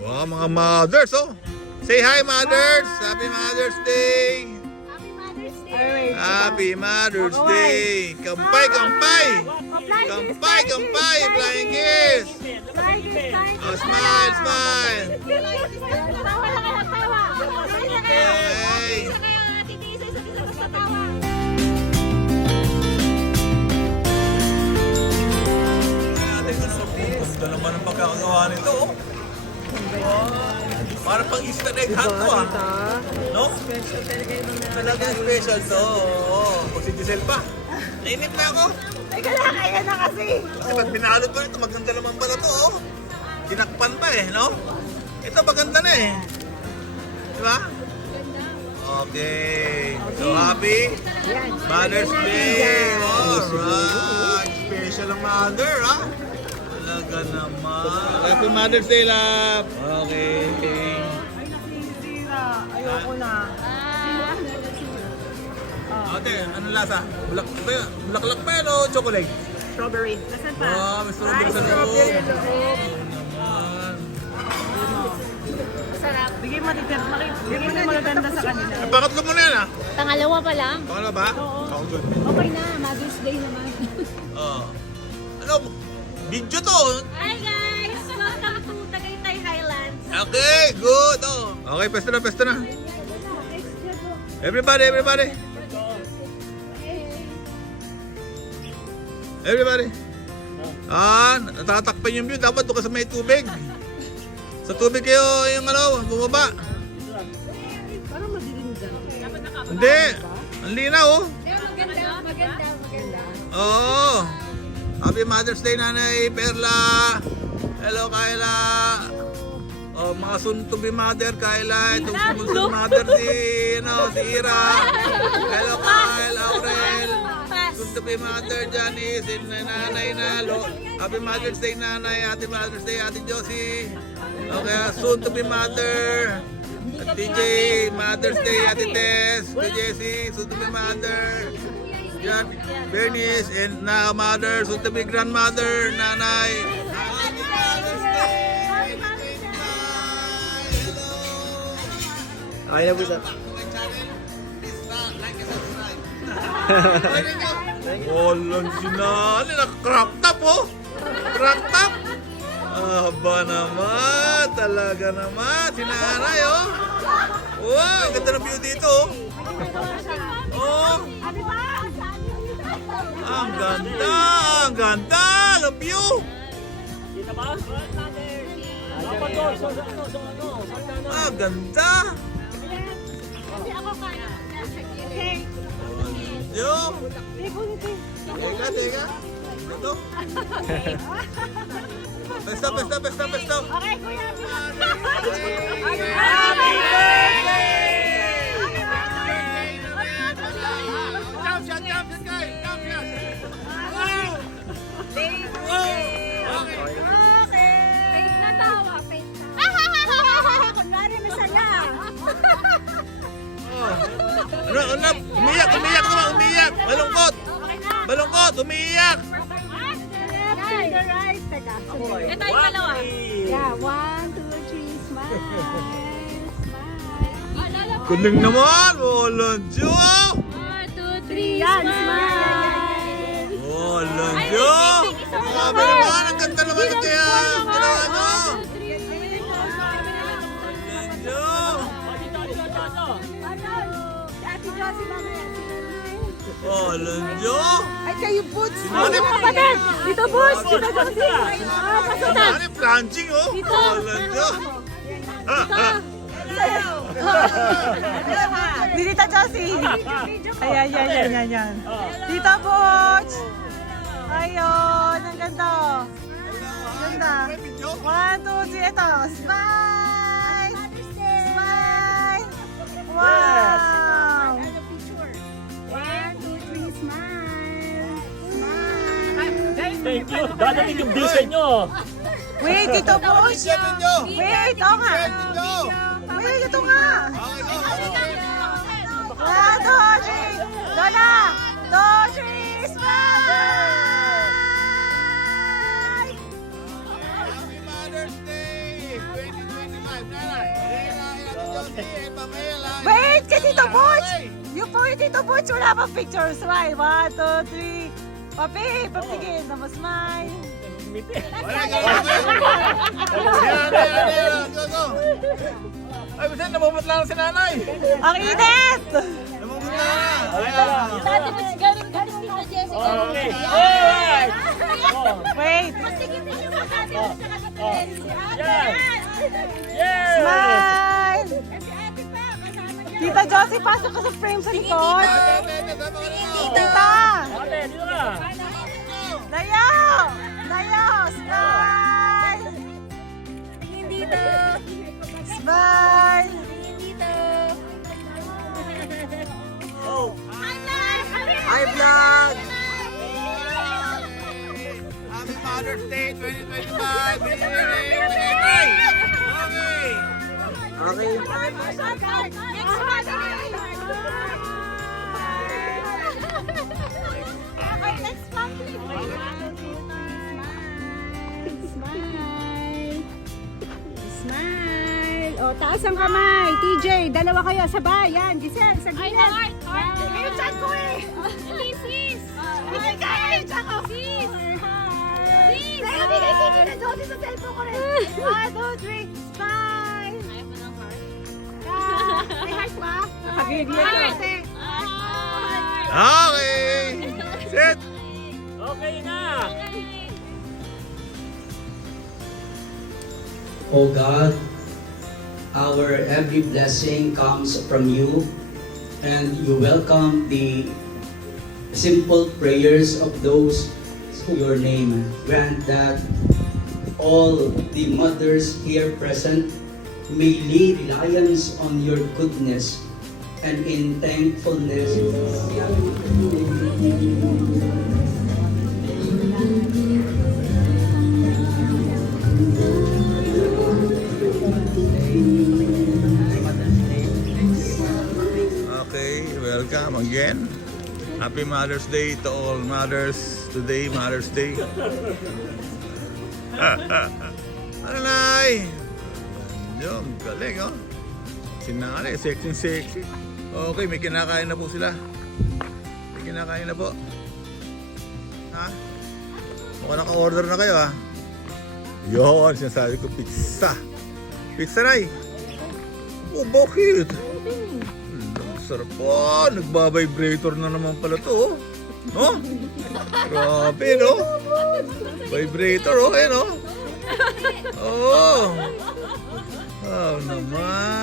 Wow, mga mothers, oh. Say hi, mothers. Happy Mother's Day. Happy Mother's Day. Kampay, kampay. Kampay, kampay. Flying kiss. Oh, smile, smile. Okay. Ganda naman ang pagkakagawa nito, oh. Para pang Easter egg hunt to, ah. No? Talagang special to. Oo. Kung si Giselle pa. Nainip na ako. Ay, kaya na kasi. Kasi pag binalot pa ito, maganda naman pala to, oh. Tinakpan pa eh, no? Ito maganda na eh. Diba? Okay. So happy Mother's Day. Alright. Special ang mother, ha? Talaga naman. Happy Mother's Day, love. Okay. Ay, nasisira. Ayoko na. Ate, anong lasa? Bulaklak pa yan o chocolate? Strawberry. Nasaan pa? Oh, may strawberry sa loob. strawberry sa loob. Oo naman. Sarap. Bigay mo dito. Bigay mo maganda sa kanila. Ang pangatlo mo na yan, ah. Pangalawa pa lang. Pangalawa ba? Oo. Oh, good. Okay na, Mother's Day naman. Oh. Ano, video to. Hi guys! Welcome to Tagaytay Highlands. Okay, good. Oh. Okay, pesta na, pesta na. Everybody, everybody. Everybody. Natatakpan yung view. Dapat doon ka sa may tubig. Sa tubig kayo yung ano, bumaba. Parang madilim dyan. Hindi. Ang linaw, oh. Maganda. Oo. Happy Mother's Day, Nanay Perla. Hello, Kayla. Oh, mga soon to be mother, Kayla. Itong soon to be mother si Ira. Hello, Kyle, Aurel. Soon to be mother, Janice. And Nanay Nalo. Happy Mother's Day, Nanay. Happy Mother's Day, Ate Josie. Okay, soon to be mother. TJ, Mother's Day, Ate Tess. Jessie, soon to be mother. John, Bernice, and now mother, soon to be grandmother, Nanay. Happy Mother's Day! Hello! Okay na po sir. Walang sinali, crop top, oh! Crop top! Aba naman, talaga naman, sinanay, oh! Wow, ganda ng view dito, oh! Oh! Ang ganda ng view! Ah, ganda! Yo! Teka. Ito. Pesta. Okay, kuya. Happy birthday! Jump shot, guys! Jump shot! Faith na tawa, faith na. Kunwari masaya. Ano? Umiyak! Malungkot! Umiyak! Left to the right. Teka. Ito yung dalawa. Yeah, 1, 2, 3, smile. Smile. Kuling naman! Walang Diyo! 1, 2, 3, Yan, smile. Walang Diyo! Sabi naman, ang ganda naman ito yan! Walang ano! Walang Diyo! Ate Josie, mamaya. Walang Diyo! Ay, kayo, Boots. Sinanip! Dito, Boots. Dito, Josie. Sinanip, planching, oh! Walang Diyo! Dito, Josie. Ayan. Dito, Boots. Ayun, ang ganda. Ganda. 1, 2, 3, ito. Smile! Smile! Wow! 1, 2, 3, smile! Smile! Thank you. Dadating yung diesel nyo. Wait, dito, Boots. Seven nyo! Wait, oo nga. Seven nyo! Wait, ito nga. Okay, go! 1, 2, 3. Lola! 2, 3, smile! Happy Mother's Day! 2025! Wait, kay Tito Butch! Yung po yung Tito Butch, wala pang picture. Smile. 1, 2, 3. Papi, patigil. Namasmile. Ay, bisan, namumot lang si nanay. Ang init! Namumot na. Dati mas galing Tita Jessica. Okay. Alright. Wait. Masigitin yung mga dati mo sa kapatid. Yan. Yeah. Smile! Si ate pa, kasama niya. Tita Josie, pasok ka sa frame sa likod. Tita! Ate, dito ka. Dayo! Dayo! Smile! Tingin dito. Smile! Tingin dito. Oh. Hi, vlog! Happy Mother's Day 2025. Okay. Okay. Next family. Okay, next family. Smile. Smile. O, taas ang kamay. TJ, dalawa kayo sabay. Yan, Giselle, sa gilid. Ngayon, chan ko eh. Sis. Hindi kaya yung chan ko. Sis. Sis. Kaya bigay si Tita Josie sa cellphone ko rin. 1, 2, 3. Smile. Ayaw mo ng heart? May heart ba? Nakagigil ka. Okay. Sit. Okay na. O God, our every blessing comes from you, and you welcome the simple prayers of those who your name. Grant that all the mothers here present may lay reliance on your goodness, and in thankfulness Okay, welcome again. Happy Mother's Day to all mothers. Today, Mother's Day. Ano, Nay? Yung galing, oh. Si nanay, sexy. Okay, may kinakain na po sila. May kinakain na po. Ha? Mukhang naka-order na kayo, ha? Yun, sinasabi ko, pizza. Pizza, Nay. Oh, bakit? Ang sarap po. Nagba-vibrator na naman pala to, oh. No? Grabe, no? Vibrator, oh, eh, no? Oh. Oh, naman.